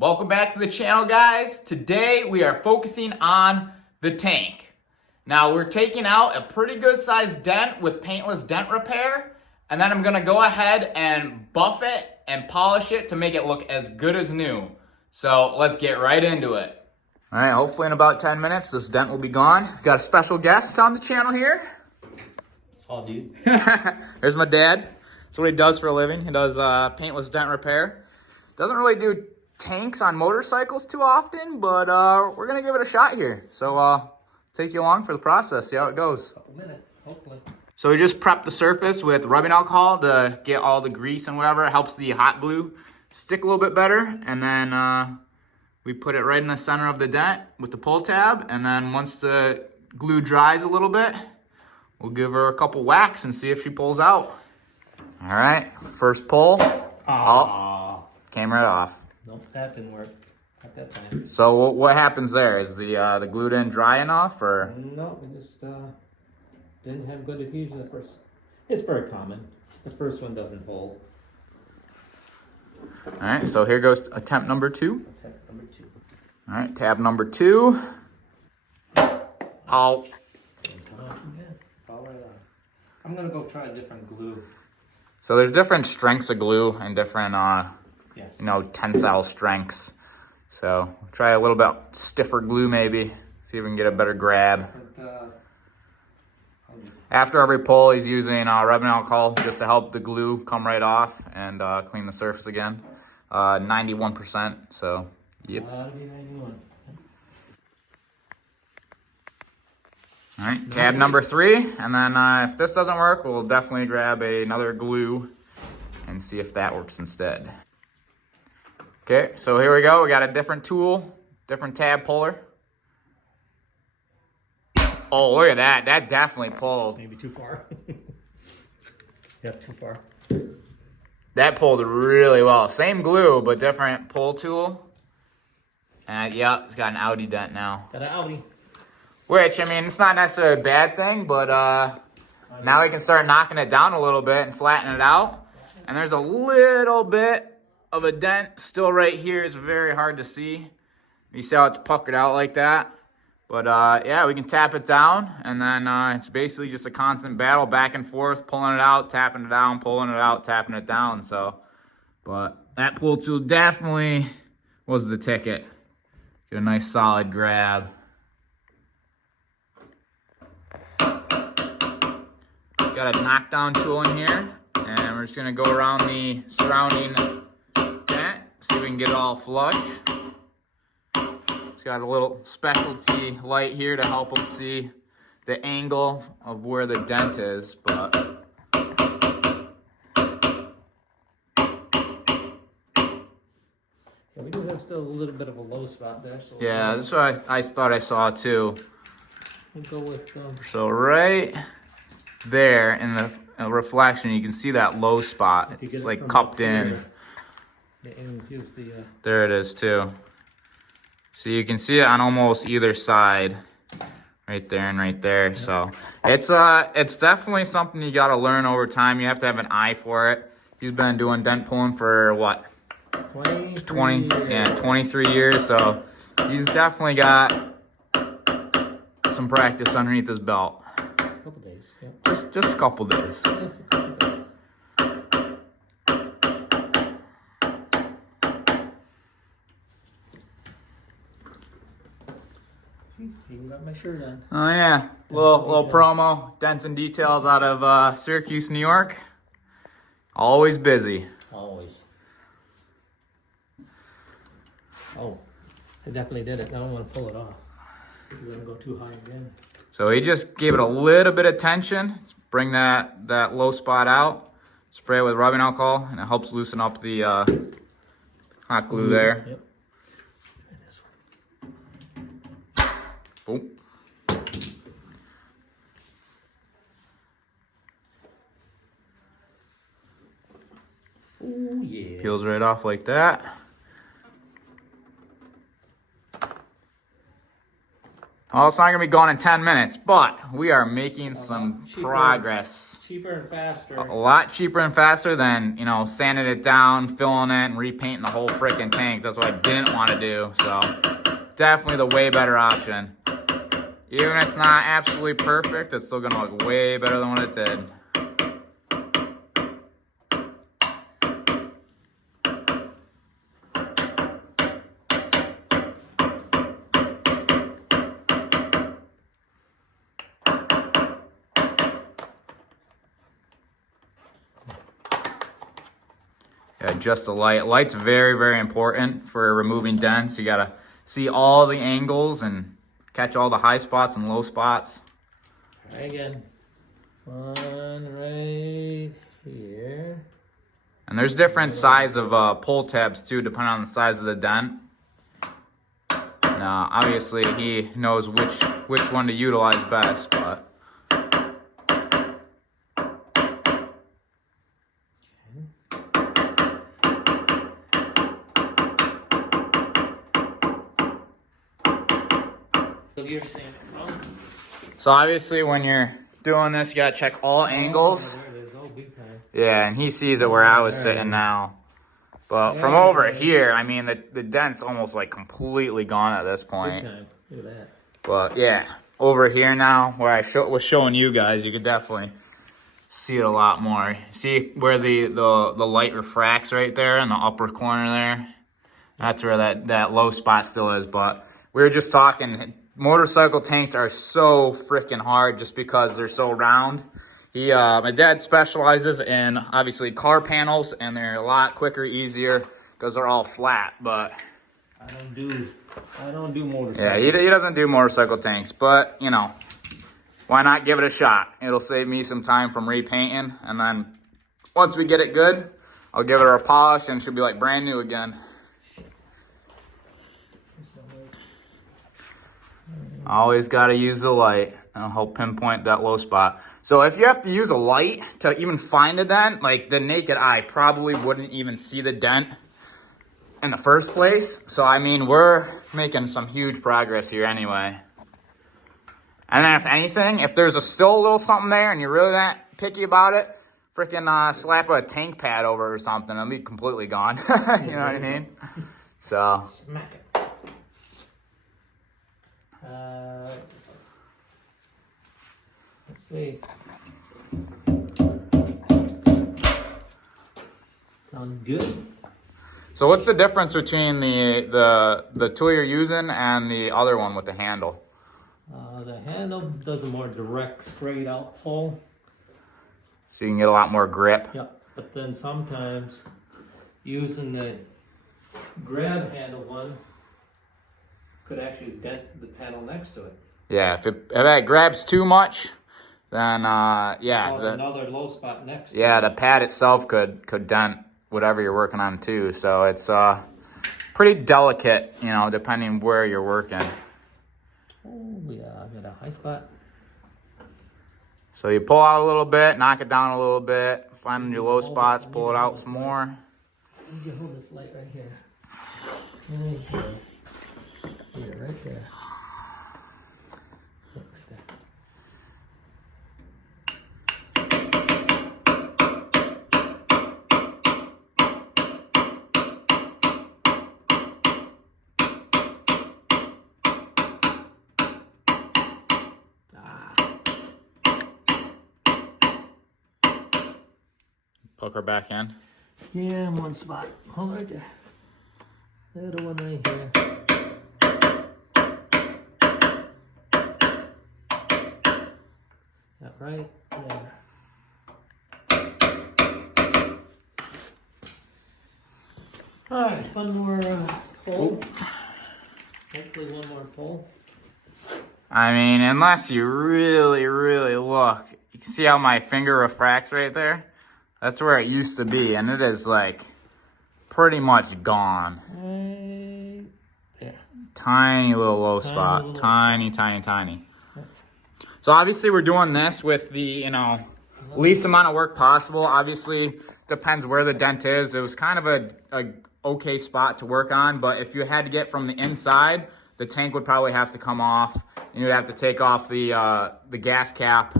Welcome back to the channel, guys. Today we are focusing on the tank. Now we're taking out a pretty good sized dent with paintless dent repair, and then I'm gonna go ahead and buff it and polish it to make it look as good as new. So let's get right into it. All right, hopefully in about 10 minutes this dent will be gone. We've got a special guest on the channel here. Oh, dude. There's my dad. That's what he does for a living. He does paintless dent repair. Doesn't really do tanks on motorcycles too often, but we're gonna give it a shot here. So take you along for the process, see how it goes. Couple minutes, hopefully. So we just prepped the surface with rubbing alcohol to get all the grease and whatever. It helps the hot glue stick a little bit better. And then we put it right in the center of the dent with the pull tab. And then once the glue dries a little bit, we'll give her a couple whacks and see if she pulls out. All right, first pull. Oh, came right off. Nope, that didn't work. Not that time. So what happens there? Is the glue didn't dry enough, or? No, we just didn't have good adhesion at first. It's very common. The first one doesn't hold. All right, so here goes attempt number 2. Attempt number 2. All right, tab number 2. Oh. Come off again. Fall right off. I'm gonna go try a different glue. So there's different strengths of glue and different, Yes. tensile strengths. So we'll try a little bit stiffer glue maybe. See if we can get a better grab. After every pull, he's using rubbing alcohol just to help the glue come right off and clean the surface again. 91%, so yep. 91. All right, tab number 3, and then if this doesn't work, we'll definitely grab another glue and see if that works instead. Okay, so here we go. We got a different tool, different tab puller. Oh, look at that. That definitely pulled. Maybe too far. Yep, too far. That pulled really well. Same glue, but different pull tool. And yeah, it's got an Audi dent now. Got an Audi. Which, I mean, it's not necessarily a bad thing, but now we can start knocking it down a little bit and flatten it out. And there's a little bit of a dent still right here. It's very hard to see. You see how it's puckered out like that? But yeah, we can tap it down, and then it's basically just a constant battle back and forth, pulling it out, tapping it down, pulling it out, tapping it down. So, but that pull tool definitely was the ticket. Get a nice solid grab. Got a knockdown tool in here, and we're just gonna go around the surrounding dent, see if we can get it all flush. It's got a little specialty light here to help them see the angle of where the dent is, but Yeah, we do have still a little bit of a low spot there. So yeah, that's what I thought I saw too. We'll go with. So right there in the reflection, you can see that low spot. It's like cupped in. And here's the. There it is too. So you can see it on almost either side, right there and right there. So it's definitely something you got to learn over time. You have to have an eye for it. He's been doing dent pulling for what? 23 years. So he's definitely got some practice underneath his belt. A couple days. Yeah. Just a couple days. Just a couple days. You got my shirt on. Oh yeah, little promo, dents and details out of Syracuse, New York. Always busy. Always. Oh, I definitely did it. I don't want to pull it off. It's gonna go too high again. So he just gave it a little bit of tension, bring that low spot out, spray it with rubbing alcohol, and it helps loosen up the hot glue there. Yep. Boom. Ooh, yeah. Peels right off like that. Well, it's not gonna be gone in 10 minutes, but we are making some cheaper. progress. Cheaper and faster. A lot cheaper and faster than, you know, sanding it down, filling it, and repainting the whole freaking tank. That's what I didn't want to do. So definitely the way better option. Even if it's not absolutely perfect, it's still gonna look way better than what it did. Yeah, just the light. Light's very, very important for removing dents. You gotta see all the angles and catch all the high spots and low spots. Try again. One right here. And there's different size of pull tabs too, depending on the size of the dent. And obviously he knows which one to utilize best, but. You're saying it wrong. So obviously when you're doing this, you gotta check all angles. There it is. Oh, big time. Yeah, and he sees it where I was sitting now. But from over here, I mean, the dent's almost like completely gone at this point. Big time. Look at that. But yeah, over here now, where I was showing you guys, you could definitely see it a lot more. See where the light refracts right there in the upper corner there? That's where that low spot still is. But we were just talking, motorcycle tanks are so freaking hard just because they're so round. My dad specializes in obviously car panels, and they're a lot quicker, easier because they're all flat. But I don't do motorcycles. yeah, he doesn't do motorcycle tanks, but you know, why not give it a shot? It'll save me some time from repainting, and then once we get it good, I'll give it a polish and it should be like brand new again. Always got to use the light. It'll help pinpoint that low spot. So if you have to use a light to even find a dent, like the naked eye probably wouldn't even see the dent in the first place. So, I mean, we're making some huge progress here anyway. And then if anything, if there's still a little something there and you're really that picky about it, freaking slap a tank pad over it or something. It'll be completely gone. You know what I mean? So. Smack it. Let's see. Sound good? So what's the difference between the tool you're using and the other one with the handle? The handle does a more direct, straight out pull. So you can get a lot more grip. Yep, but then sometimes using the grab handle one could actually dent the panel next to it. Yeah, if it grabs too much, then yeah. Another low spot next to Yeah, it. the pad itself could dent whatever you're working on too. So it's pretty delicate, you know, depending where you're working. Oh yeah, I got a high spot. So you pull out a little bit, knock it down a little bit, find your low spots, pull it out some more. Let me hold this light right here. Right here. Here, right there. Look, right there. Poke her back in. Yeah, in one spot. Hold right there. Little one right here. That right there. Alright, one more pull. Hopefully one more pull. I mean, unless you really, really look, you can see how my finger refracts right there? That's where it used to be, and it is like pretty much gone. Right there. Tiny little low spot. Tiny. So obviously we're doing this with the, you know, least amount of work possible. Obviously depends where the dent is. It was kind of a okay spot to work on, but if you had to get from the inside, the tank would probably have to come off, and you'd have to take off the gas cap,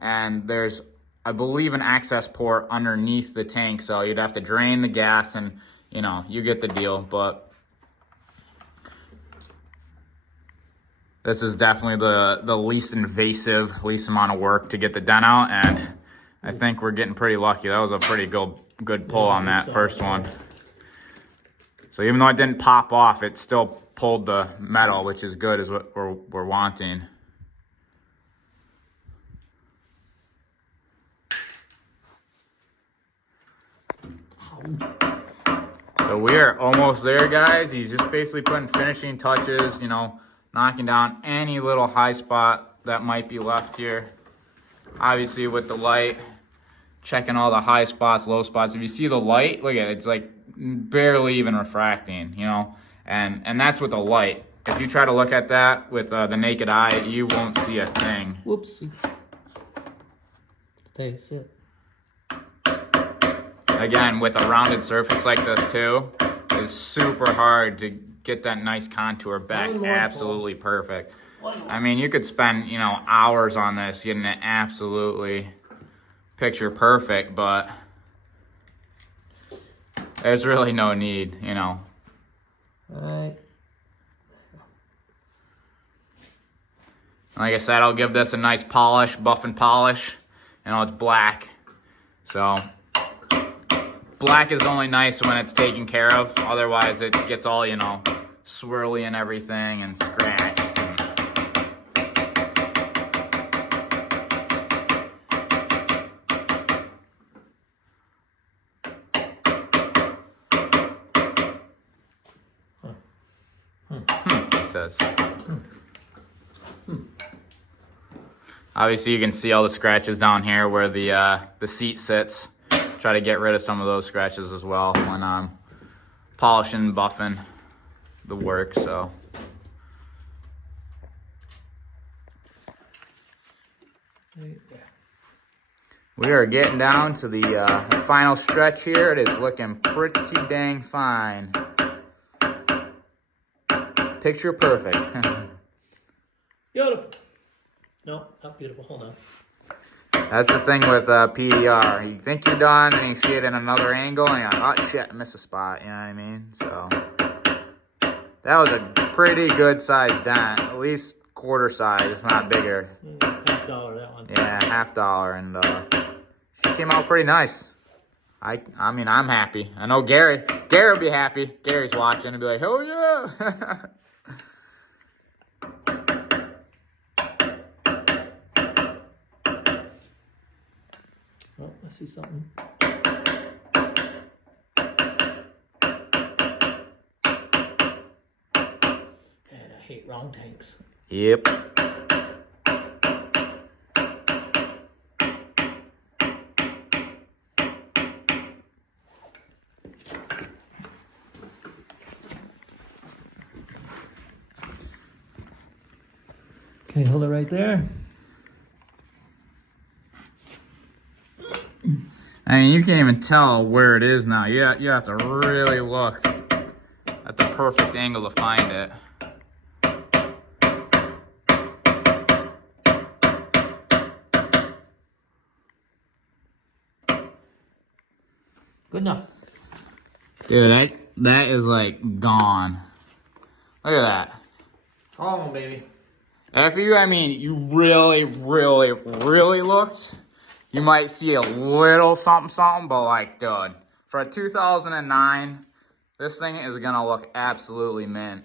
and there's, I believe, an access port underneath the tank, so you'd have to drain the gas, and you know, you get the deal. But this is definitely the least invasive, least amount of work to get the dent out, and I think we're getting pretty lucky. That was a pretty good pull on that first one. So even though it didn't pop off, it still pulled the metal, which is good, is what we're wanting. So we are almost there, guys. He's just basically putting finishing touches, you know, knocking down any little high spot that might be left here. Obviously with the light, checking all the high spots, low spots. If you see the light, look at it, it's like barely even refracting, you know, and that's with the light. If you try to look at that with the naked eye, you won't see a thing. Whoopsie. Sit. Again, with a rounded surface like this too, it's super hard to get that nice contour back absolutely perfect. I mean, you could spend, you know, hours on this getting it absolutely picture perfect, but there's really no need, you know. All right. Like I said, I'll give this a nice polish, buff and polish. You know, it's black, so black is only nice when it's taken care of. Otherwise, it gets all, you know, swirly and everything and scratched. It says. Obviously, you can see all the scratches down here where the seat sits. Try to get rid of some of those scratches as well when I'm polishing and buffing the work. So we are getting down to the final stretch here. It is looking pretty dang fine. Picture perfect. Beautiful. No, not beautiful. Hold on. That's the thing with PDR. You think you're done, and you see it in another angle, and you're like, oh shit, I missed a spot. You know what I mean? So that was a pretty good sized dent, at least quarter size, if not bigger. $50 that one. Yeah, $50, and she came out pretty nice. I mean, I'm happy. I know Gary will be happy. Gary's watching and be like, hell yeah. Oh, I see something. And I hate round tanks. Yep. Okay, hold it right there. I mean, you can't even tell where it is now. You have to really look at the perfect angle to find it. Good enough. Dude, that is like gone. Look at that. Call on, baby. If you, I mean, you really, really, really looked, you might see a little something, but like, dude, for a 2009, this thing is gonna look absolutely mint.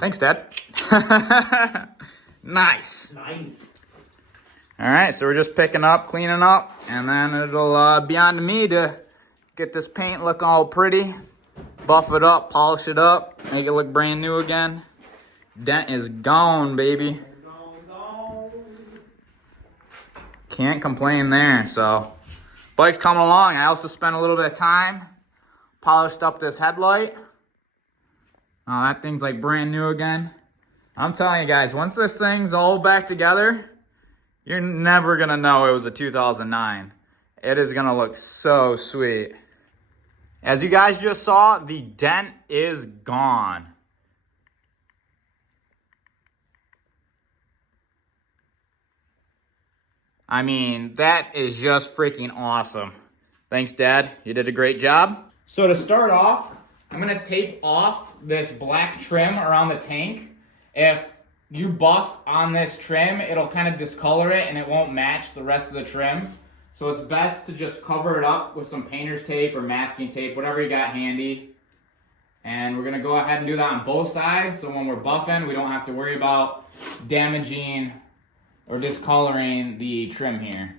Thanks, Dad. Nice. Nice. All right, so we're just picking up, cleaning up, and then it'll be on to me to get this paint looking all pretty, buff it up, polish it up, make it look brand new again. Dent is gone, baby. Can't complain there. So, bike's coming along. I also spent a little bit of time, polished up this headlight. Oh, that thing's like brand new again. I'm telling you guys, once this thing's all back together, you're never gonna know it was a 2009. It is gonna look so sweet. As you guys just saw, the dent is gone. I mean, that is just freaking awesome. Thanks, Dad. You did a great job. So to start off, I'm gonna tape off this black trim around the tank. If you buff on this trim, it'll kind of discolor it and it won't match the rest of the trim. So it's best to just cover it up with some painter's tape or masking tape, whatever you got handy. And we're gonna go ahead and do that on both sides, so when we're buffing, we don't have to worry about damaging or discoloring the trim here.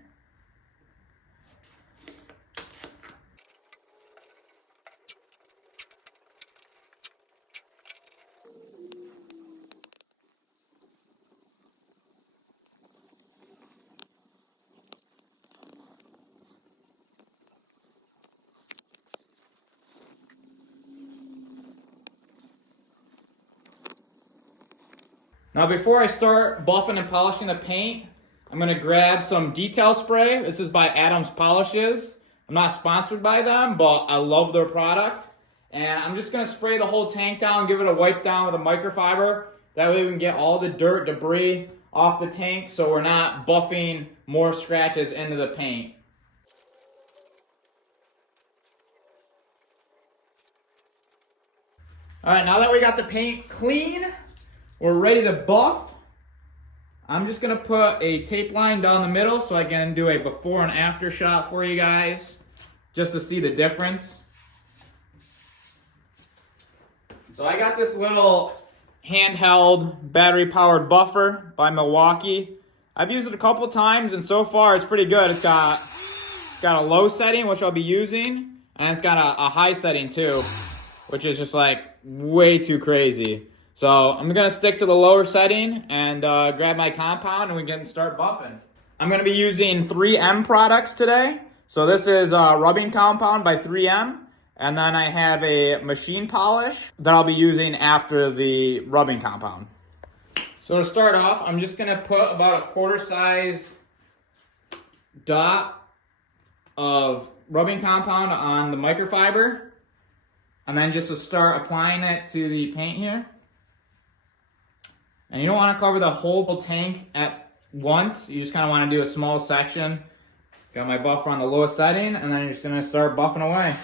Now before I start buffing and polishing the paint, I'm gonna grab some detail spray. This is by Adams Polishes. I'm not sponsored by them, but I love their product. And I'm just gonna spray the whole tank down, give it a wipe down with a microfiber. That way we can get all the dirt, debris off the tank so we're not buffing more scratches into the paint. All right, now that we got the paint clean, we're ready to buff. I'm just gonna put a tape line down the middle so I can do a before and after shot for you guys, just to see the difference. So I got this little handheld battery powered buffer by Milwaukee. I've used it a couple times and so far it's pretty good. It's got a low setting, which I'll be using, and it's got a high setting too, which is just like way too crazy. So I'm gonna stick to the lower setting and grab my compound and we can start buffing. I'm gonna be using 3M products today. So this is rubbing compound by 3M. And then I have a machine polish that I'll be using after the rubbing compound. So to start off, I'm just gonna put about a quarter size dot of rubbing compound on the microfiber. And then just to start applying it to the paint here. And you don't want to cover the whole tank at once. You just kind of want to do a small section. Got my buffer on the lowest setting, and then you're just going to start buffing away.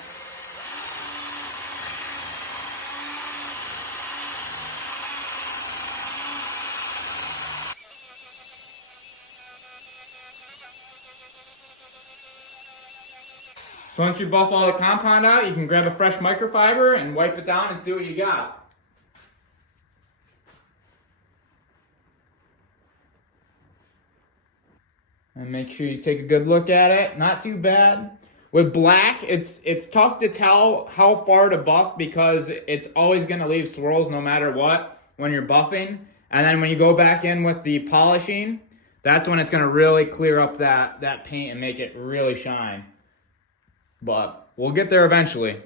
So once you buff all the compound out, you can grab a fresh microfiber and wipe it down and see what you got. And make sure you take a good look at it. Not too bad. With black, it's tough to tell how far to buff because it's always going to leave swirls no matter what when you're buffing. And then when you go back in with the polishing, that's when it's going to really clear up that paint and make it really shine. But we'll get there eventually.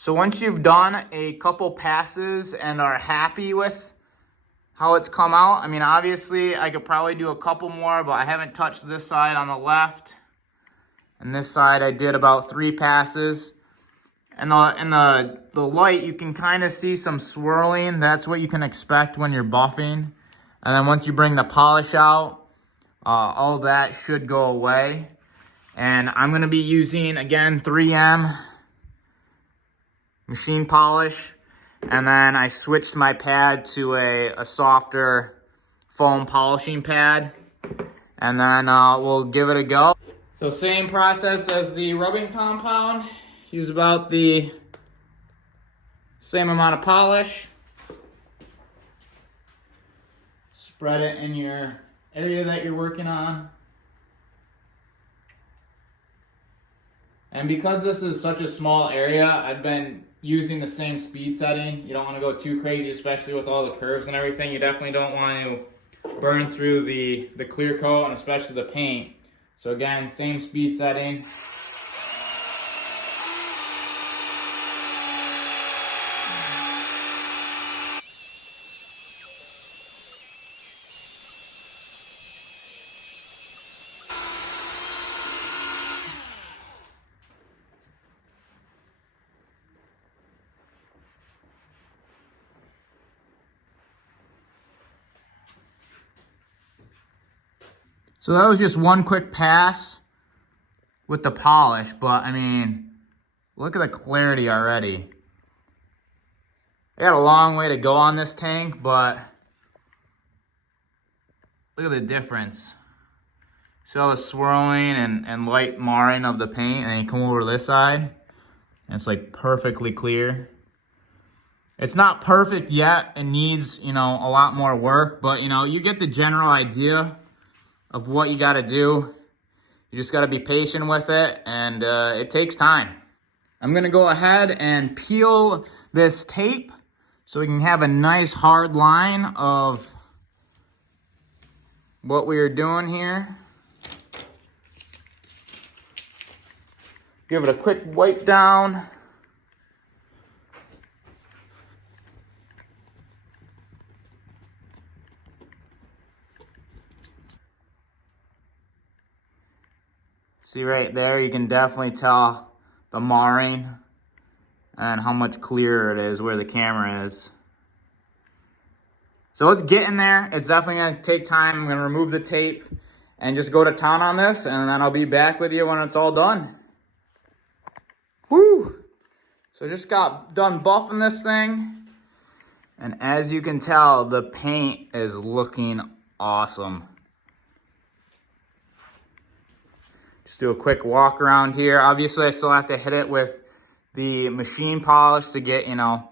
So once you've done a couple passes and are happy with how it's come out, I mean, obviously I could probably do a couple more, but I haven't touched this side on the left. And this side I did about 3 passes. And in the light, you can kind of see some swirling. That's what you can expect when you're buffing. And then once you bring the polish out, all that should go away. And I'm going to be using, again, 3M machine polish. And then I switched my pad to a softer foam polishing pad. And then we'll give it a go. So same process as the rubbing compound. Use about the same amount of polish. Spread it in your area that you're working on. And because this is such a small area, I've been using the same speed setting. You don't want to go too crazy, especially with all the curves and everything. You definitely don't want to burn through the clear coat and especially the paint. So again, same speed setting. So that was just one quick pass with the polish, but I mean, look at the clarity already. I got a long way to go on this tank, but look at the difference. See all the swirling and light marring of the paint, and then you come over to this side, and it's like perfectly clear. It's not perfect yet. It needs, you know, a lot more work, but you know, you get the general idea of what you got to do. You just got to be patient with it, and it takes time. I'm going to go ahead and peel this tape so we can have a nice hard line of what we are doing here. Give it a quick wipe down. See right there, you can definitely tell the marring and how much clearer it is where the camera is. So it's getting there. It's definitely gonna take time. I'm gonna remove the tape and just go to town on this, and then I'll be back with you when it's all done. Woo! So just got done buffing this thing. And as you can tell, the paint is looking awesome. Just do a quick walk around here. Obviously, I still have to hit it with the machine polish to get, you know,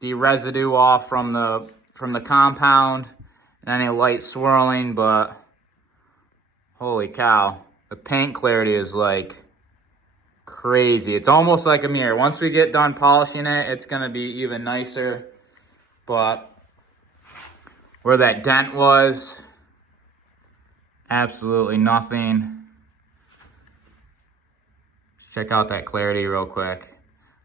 the residue off from the compound and any light swirling, but holy cow, the paint clarity is like crazy. It's almost like a mirror. Once we get done polishing it, it's gonna be even nicer, but where that dent was, absolutely nothing. Check out that clarity real quick.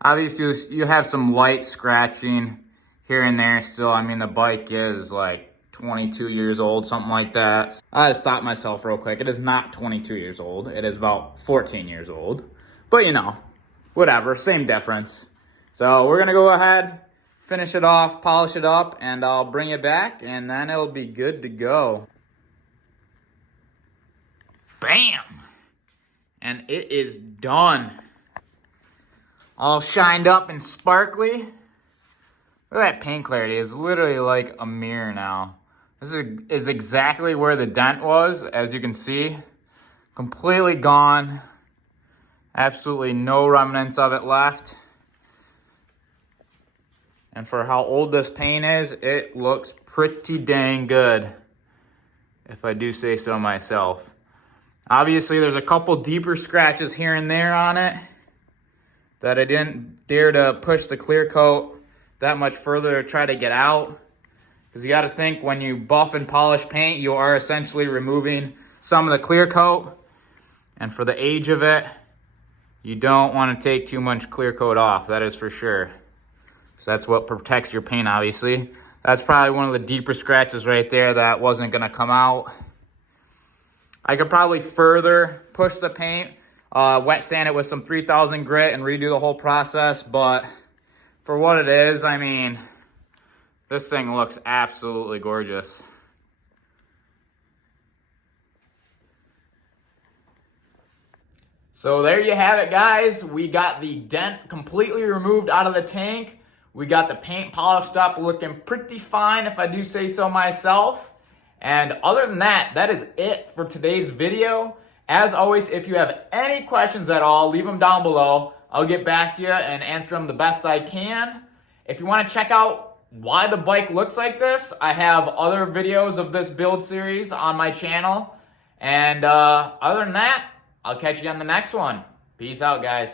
Obviously, you have some light scratching here and there still. I mean, the bike is like 22 years old, something like that. I had to stop myself real quick. It is not 22 years old. It is about 14 years old. But, you know, whatever, same difference. So we're going to go ahead, finish it off, polish it up, and I'll bring it back, and then it'll be good to go. Bam! And it is done. All shined up and sparkly. Look at that paint clarity. It's literally like a mirror now. This is exactly where the dent was, as you can see. Completely gone. Absolutely no remnants of it left. And for how old this paint is, it looks pretty dang good, if I do say so myself. Obviously, there's a couple deeper scratches here and there on it that I didn't dare to push the clear coat that much further to try to get out. Because you got to think, when you buff and polish paint, you are essentially removing some of the clear coat. And for the age of it, you don't want to take too much clear coat off, that is for sure. So that's what protects your paint, obviously. That's probably one of the deeper scratches right there that wasn't going to come out. I could probably further push the paint, wet sand it with some 3000 grit and redo the whole process, but for what it is, I mean, this thing looks absolutely gorgeous. So there you have it, guys. We got the dent completely removed out of the tank. We got the paint polished up, looking pretty fine, if I do say so myself. And other than that, that is it for today's video. As always, if you have any questions at all, leave them down below. I'll get back to you and answer them the best I can. If you want to check out why the bike looks like this, I have other videos of this build series on my channel. And other than that, I'll catch you on the next one. Peace out, guys.